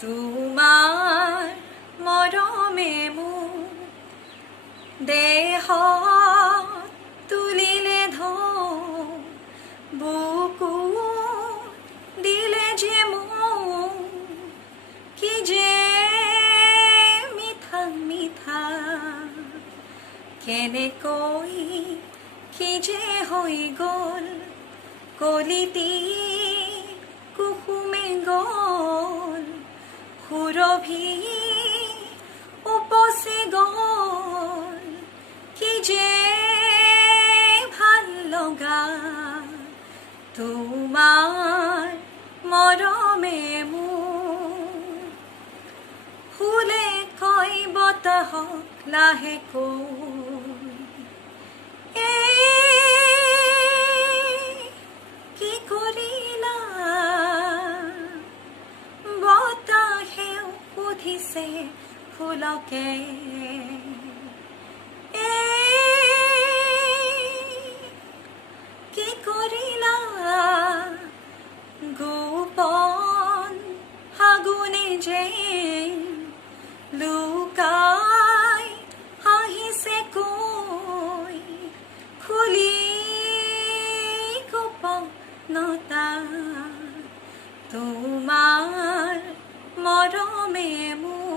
তোমাৰ মৰমে মোক দেহ তুলিলে ধৌ বুকু দিলে যে মোক কি যে মিঠা মিঠা কেনেকৈ কি যে হৈ গ'ল কলিতি কুসুমে গ'ল সুৰভি উপচি গ'ল কি যে ভাল লগা তোমাৰ মৰমে মোক ফুলে কয় বতাহক লাহেকৈ কি কৰিলা বতাহেও সুধিছে ফুলকে কি কৰিলা গোপন ফাগুনে যে লুকাই হাঁহিছে কৈ খুলি গোপনতা তোমাৰ মৰমে মোক